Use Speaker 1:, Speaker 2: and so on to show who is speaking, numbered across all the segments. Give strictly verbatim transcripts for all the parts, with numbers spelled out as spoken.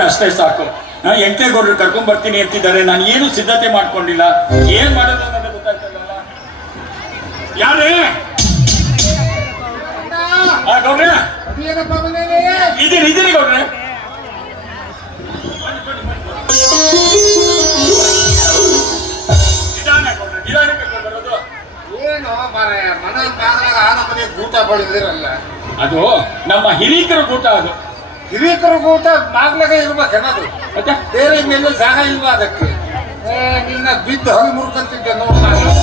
Speaker 1: ಅಷ್ಟೇ ಸಾಕು. ಎಂಟೇಗೌಡರು ಕರ್ಕೊಂಡ್ ಬರ್ತೀನಿ ಅಂತಿದ್ದಾರೆ. ನಾನು ಏನು ಸಿದ್ಧತೆ ಮಾಡ್ಕೊಂಡಿಲ್ಲ. ಏನ್ ಮಾಡೋದು ಅನ್ನೋದು ಗೊತ್ತಾಗ್ತದಲ್ಲ. ಯಾರೇ ಗೌಡ್ರೆ? ಇದೀನಿ ಇದೀನಿ ಗೌಡ್ರೆ.
Speaker 2: ಏನು ಮಾರಾಯ ಮನೆ ಬಾಗಿಲಾಗ ಆದ ಮನೆ ಊಟ ಬಳಿದಿರಲ್ಲ.
Speaker 1: ಅದು ನಮ್ಮ ಹಿರೀಕರ ಊಟ. ಅದು
Speaker 2: ಹಿರೀಕರ ಊಟ ಬಾಗ್ಲಾಗ ಇರ್ಬೇಕನ್ನೋದು. ಬೇರೆ ಇನ್ನೆಲ್ಲ ಜಾಗ ಇಲ್ವಾ ಅದಕ್ಕೆ? ಏ ನಿನ್ನ ಬಿದ್ದು ಹೊಲಿ ಮುರ್ಕಂತಿದ್ದೆ ನೋಡ್.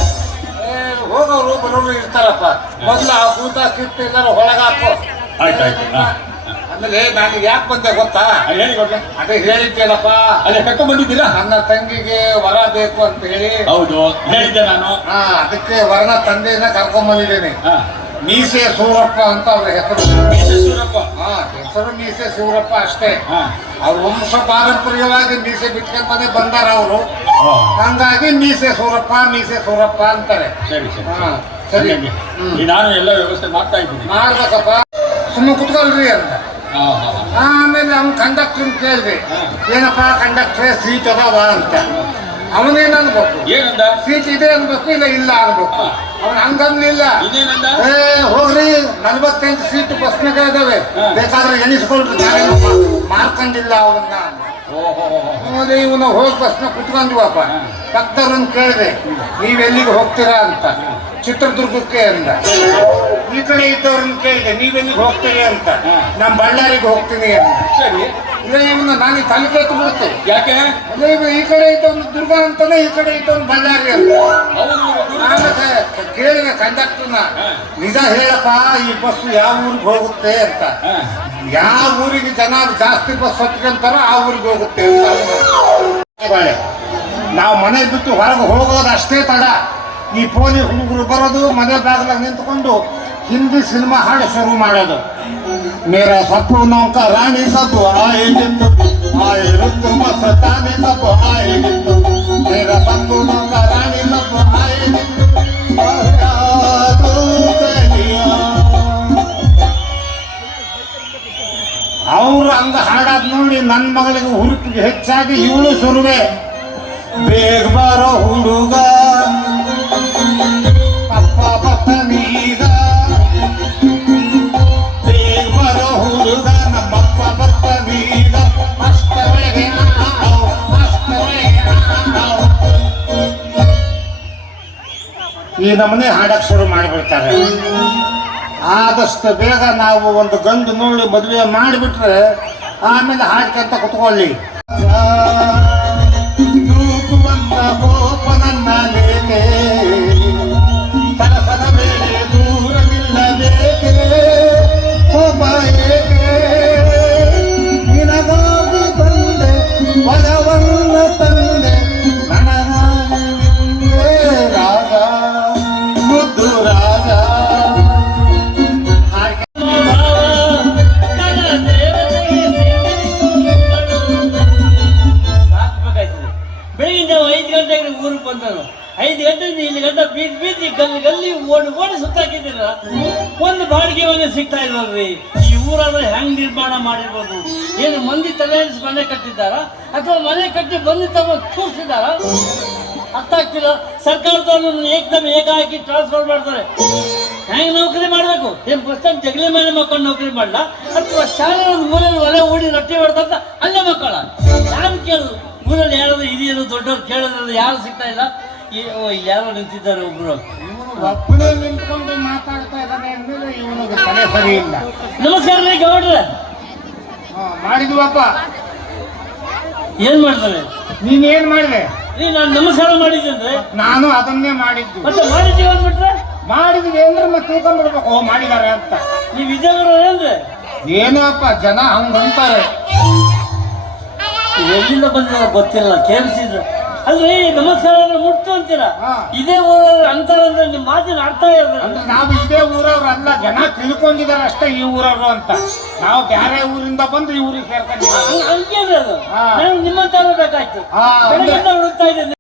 Speaker 2: ಹೋಗೋರು ಬರೋರು ಇರ್ತಾರಪ್ಪ. ಮೊದ್ಲು ಆ ಊಟ ಕಿತ್ತು ಎಲ್ಲಾರು ಹೊಳಗಾಕೋ.
Speaker 1: ಆಯ್ತಾಯ್ತು.
Speaker 2: ಆಮೇಲೆ ನಾನು ಯಾಕೆ ಬಂದೆ ಗೊತ್ತಾ?
Speaker 1: ಹೇಳಿ ಕೊಡ್ಲೆ.
Speaker 2: ಅದೇ ಹೇಳಿದ್ದೇನಪ್ಪ,
Speaker 1: ಅದೇ ಕರ್ಕೊಂಡ್ ಬಂದಿದ್ದೀರಾ?
Speaker 2: ನನ್ನ ತಂಗಿಗೆ ವರ ಬೇಕು ಅಂತ ಹೇಳಿ.
Speaker 1: ಹೌದು ಹೇಳಿದ್ದೆ ನಾನು.
Speaker 2: ಹಾ, ಅದಕ್ಕೆ ವರನ ತಂದೆಯನ್ನ ಕರ್ಕೊಂಡ್ ಬಂದಿದ್ದೇನೆ. ಮೀಸೆ ಸೂರಪ್ಪ ಅಂತ ಅವ್ರ ಹೆಸರು.
Speaker 1: ಮೀಸೆ ಸೂರಪ್ಪ?
Speaker 2: ಹಾ, ಹೆಸರು ಮೀಸೆ ಸೂರಪ್ಪ ಅಷ್ಟೇ. ಅವ್ರ ವಂಶ ಪಾರಂಪರ್ಯವಾಗಿ ಮೀಸೆ ಬಿಟ್ಕೊಂಡ್ ಬಂದೇ ಬಂದಾರ ಅವರು. ಹಂಗಾಗಿ ಮೀಸೆ ಸೂರಪ್ಪ ಮೀಸೆ ಸೂರಪ್ಪ ಅಂತಾರೆ.
Speaker 1: ಸರಿ ಸರಿ.
Speaker 2: ಹಾ ಸರಿ.
Speaker 1: ನಾನು ಎಲ್ಲ ವ್ಯವಸ್ಥೆ ಮಾಡ್ತಾ ಇದ್ದೀನಿ.
Speaker 2: ಮಾಡ್ಬೇಕಪ್ಪ, ಸುಮ್ಮನೆ ಕುತ್ಕೊಳ್ರಿ ಅಂತ. ಆಮೇಲೆ ಅವ್ನ ಕಂಡಕ್ಟರ್ ಕೇಳಿದೆ, ಏನಪ್ಪ ಕಂಡಕ್ಟ್ರೆ ಸೀಟ್ ಅದಾವ ಅಂತ. ಅವನೇನ್ ಅನ್ಬೇಕು?
Speaker 1: ಏನಂದ?
Speaker 2: ಸೀಟ್ ಇದೆ ಅನ್ಬೇಕು, ಇಲ್ಲ ಇಲ್ಲ ಅನ್ಬೇಕು. ಅವನ್ ಹಂಗನ್ಲಿಲ್ಲ. ಏ ಹೋಗ್ರಿ, ನಲ್ವತ್ತೆಂಟು ಸೀಟ್ ಬಸ್ನಾಗ ಇದಾವೆ, ಬೇಕಾದ್ರೆ ಎಣಿಸ್ಕೊಳ್ರಿ, ನಾನೇನು ಮಾರ್ಕೊಂಡಿಲ್ಲ ಅವನ್ನ. ಆಮೇಲೆ ಇವನು ಹೋಗಿ ಬಸ್ನ ಕುತ್ಕೊಂಡ್ವಪ್ಪ. ಪಕ್ಕದವ್ರನ್ನ ಕೇಳಿದೆ, ನೀವೆಲ್ಲಿಗೆ ಹೋಗ್ತೀರಾ ಅಂತ. ಚಿತ್ರದುರ್ಗಕ್ಕೆ ಅಂದ. ಈ ಕಡೆ ಇದ್ದವ್ರನ್ನ ಕೇಳಿದೆ, ನೀವೆಲ್ಲಿಗೆ ಹೋಗ್ತೀರಿ ಅಂತ. ನಾನು ಬಳ್ಳಾರಿಗೆ ಹೋಗ್ತೀನಿ ಅಂತ.
Speaker 1: ಸರಿ.
Speaker 2: ಇಲ್ಲ ಇವನು ನನಗೆ ತಲೆ ಕೆಟ್ಟು ಬಿಡುತ್ತೆ.
Speaker 1: ಯಾಕೆ?
Speaker 2: ಅಲ್ಲ ಇವ ಈ ಕಡೆ ಇದ್ದವನು ದುರ್ಗ ಅಂತಾನೆ, ಈ ಕಡೆ ಇದ್ದವನು ಬಳ್ಳಾರಿ ಅಂತ. ಆಮೇಲೆ ಕೇಳಿದೆ ಕಂಡಕ್ಟರ್ನ, ನಿಜ ಹೇಳಪ್ಪ, ಈ ಬಸ್ ಯಾವ ಊರಿಗೆ ಹೋಗುತ್ತೆ ಅಂತ. ಯಾವ ಊರಿಗೆ ಜನ ಜಾಸ್ತಿ ಬಸ್ ಹೊತ್ಕೊಂತಾರೋ ಆ ಊರಿಗೆ ಹೋಗುತ್ತೆ ಅಂತ. ನಾವು ಮನೆ ಬಿಟ್ಟು ಹೊರಗೆ ಹೋಗೋದು ಅಷ್ಟೇ ತಡ. ಈ ಪೋಲಿ ಹುಡುಗರು ಬರೋದು, ಮನೆ ಬಾಗಿಲಾಗ ನಿಂತ್ಕೊಂಡು ಹಿಂದಿ ಸಿನಿಮಾ ಹಾಡು ಶುರು ಮಾಡೋದು. ಮೇರ ಸಪ್ಪು ನೌಕ ರಾಣಿ ಸಪ್ಪು ಆಯಿತು ಆಯಿರುತ್ತು ಮಸ್ತಾನಿ ಸಪ್ಪು ಆಯಿತು. ಮೇರ ಸಪ್ಪು ನೌಕ ರಾಣಿ ಸಪ್ಪು ಆಯಿತು. ಅವರು ಹಂಗ ಹಾಡಾದ್ ನೋಡಿ ನನ್ನ ಮಗಳಿಗೆ ಹುರುಪಿಗೆ ಹೆಚ್ಚಾಗಿ ಇವಳು ಶುರುವೆ. ಬೇಗ ಬರೋ ಹುಡುಗ ಅಪ್ಪ ಬರ್ತನೀಗ, ಬೇಗ ಬರೋ ಹುಡುಗ ನಮ್ಮಪ್ಪ ಬರ್ತನೀಗ. ಅಷ್ಟರೊಳಗೆ ನಾವು ಅಷ್ಟರೊಳಗೆ ನಾವು ಈ ನಮ್ಮನೆ ಹಾಡಕ್ ಶುರು ಮಾಡಿಬಿಡ್ತಾರೆ. ಆದಷ್ಟು ಬೇಗ ನಾವು ಒಂದು ಗಂಡು ನೋಡಿ ಮದುವೆ ಮಾಡಿಬಿಟ್ರೆ ಆಮೇಲೆ ಹಾಡ್ಕಂತ ಕುತ್ಕೊಳ್ಳಿ. ತೂಕುವಂತ ಕೋಪ ನನ್ನ ಲೇಕೆ, ಸರಸರ ಮೇಲೆ ದೂರವಿಲ್ಲಬೇಕೆ, ಕೋಪ ಏಕೆ, ನಿನಗಾಗಿ ಬಂದೆ ವರವನ್ನ ತಂದೆ, ನನಗಾಗಿ ನಿಂಗೆ ರಾಜ ಮುದ್ದು ರಾಜ.
Speaker 3: ಊರಿಗೆ ಬಂದನು ಐದು ಗಂಟೆ ಇಲ್ಲಿ ಗಂಟೆ ಬೀದಿ ಬೀದಿ ಗಲ್ಲಿ ಗಲ್ಲಿ ಓಡಿ ಓಡಿ ಸುತ್ತಾಕಿದ್ದೀರ. ಒಂದು ಬಾಡಿಗೆ ಮನೆ ಸಿಗ್ತಾ ಇಲ್ವಲ್ರಿ? ಈ ಊರಾದ್ರೆ ಹೆಂಗ್ ನಿರ್ಮಾಣ ಮಾಡಿರ್ಬೋದು? ಏನು ಮಂದಿ ತಲೆ ಮನೆ ಕಟ್ಟಿದ್ದಾರ ಅಥವಾ ಮನೆ ಕಟ್ಟಿ ಬಂದು ತಮ್ಮ ಕೂರಿಸಿದಾರ? ಅರ್ಥ ಆಗ್ತಿಲ್ಲ. ಸರ್ಕಾರದವ್ರನ್ನ ಏಕದಮ್ ಏಕ ಹಾಕಿ ಟ್ರಾನ್ಸ್ಫರ್ ಮಾಡ್ತಾರೆ. ಹೆಂಗ್ ನೌಕರಿ ಮಾಡ್ಬೇಕು? ಏನ್ ಪುಸ್ತಕ ಜಗಲಿ ಮೇಲೆ ಮಕ್ಕಳು ನೌಕರಿ ಮಾಡಲ್ಲ, ಅಥವಾ ಶಾಲೆ ಒಂದು ಮೂಲೆಯಲ್ಲಿ ಒಲೆ ಓಡಿ ರೊಟ್ಟಿ ಹೊಡೆದಂತ ಅಲ್ಲೇ ಮಕ್ಕಳ? ಯಾರು ಕೇಳುದು? ಊರಲ್ಲಿ ಯಾರಾದ್ರೂ ಹಿರಿಯರು ದೊಡ್ಡವ್ರು ಕೇಳೋದ್ರಲ್ಲಿ ಯಾರು ಸಿಗ್ತಾ ಇಲ್ಲ. ಯಾರೋ ನಿಂತಿದ್ದಾರೆ ಒಬ್ರು,
Speaker 2: ಒಬ್ಬನೇ ನಿಂತ್ಕೊಂಡು ಮಾತಾಡ್ತಾ ಇದ್ದಾನೆ ಅಂದ್ರೆ ಇವನಿಗೆ ತಲೆ ಸರಿ ಇಲ್ಲ.
Speaker 3: ನಮಸ್ಕಾರ ರೀ ಗೌಡ್ರೆ.
Speaker 2: ಮಾಡಿದ್ವಪ್ಪ.
Speaker 3: ಏನ್ ಮಾಡ್ತಾರೆ?
Speaker 2: ನೀನ್ ಏನ್ ಮಾಡಿದೆ?
Speaker 3: ರೀ ನಾನು ನಮಸ್ಕಾರ ಮಾಡಿದ್ದೆ.
Speaker 2: ನಾನು ಅದನ್ನೇ ಮಾಡಿದ್ದು.
Speaker 3: ಮತ್ತೆ ಮಾಡಿದ್ದೀವಿ ಅಂದ್ಬಿಟ್ರೆ?
Speaker 2: ಮಾಡಿದ್ವಿ ಅಂದ್ರೆ ಮತ್ತೆ ತಿಳ್ಕೊಂಡ್ಬಿಡ್ಬೇಕು, ಓ ಮಾಡಿದಾರೆ ಅಂತ.
Speaker 3: ನೀವು ವಿಜಯನಗರ ಏನ್ರಿ?
Speaker 2: ಏನಪ್ಪ ಜನ ಹಂಗಂತಾರೆ.
Speaker 3: ಎಲ್ಲಿಂದ ಬಂದಿರ ಗೊತ್ತಿಲ್ಲ, ಕೇಳಿಸಿದ್ರು. ಅಲ್ರಿ ನಮಸ್ಕಾರ ಅಂದ್ರೆ ಮುಟ್ತು ಅಂತೀರ. ಇದೇ ಊರವ್ರು ಅಂತಾರಂದ್ರೆ ನಿಮ್ಮ ಮಾತಿನ ಅರ್ಥ ಇರೋದು
Speaker 2: ಅಂದ್ರೆ ನಾವು ಇದೇ ಊರವ್ರು ಅಲ್ಲ, ಜನ ತಿಳ್ಕೊಂಡಿದಾರೆ ಅಷ್ಟೇ ಈ ಊರವ್ರು ಅಂತ. ನಾವು ಬೇರೆ ಊರಿಂದ ಬಂದು ಈ ಊರಿಗೆ ಸೇರ್ಕೊಂಡಿದ್ದೀವಿ.
Speaker 3: ಹಂಗೇನ್ರಿ ಅದು? ನಿಮ್ಮಂತ ಬೇಕಾಯ್ತು. ಹುಡುಕ್ತಾ ಇದ್ದೇನೆ.